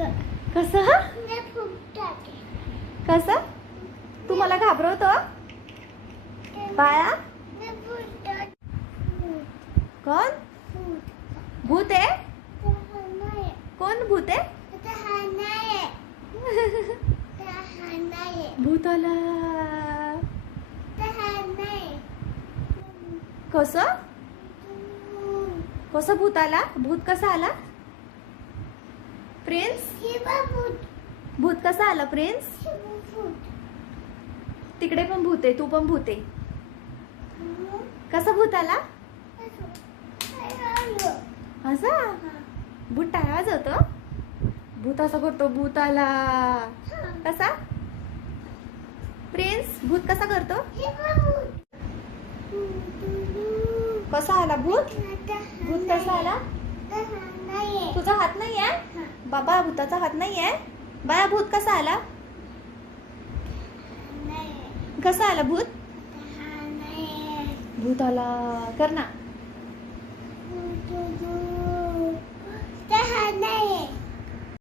कसं? कसं? तू मला घाबरवतो बाळा? कोण? भूत आहे? कोण भूत आहे? भूत आला कसं कसं? भूत. आला भूत कसा आला? प्रिन्स भूत कसा आला प्रिन्स तिकडे पण भूत आहे तू पण भूत आहे. कसा भूत आला? असा. भूत टाळा वाजवतो भूत असा करतो भूत आला. कसा? प्रिन्स भूत कसा करतो? कसा आला भूत? भूत कसा आला? तुझा हात नाही बाबा भूताचा हात नाही आहे बाया भूत कसा आला? कसा आला भूत? भूत आला. कर ना.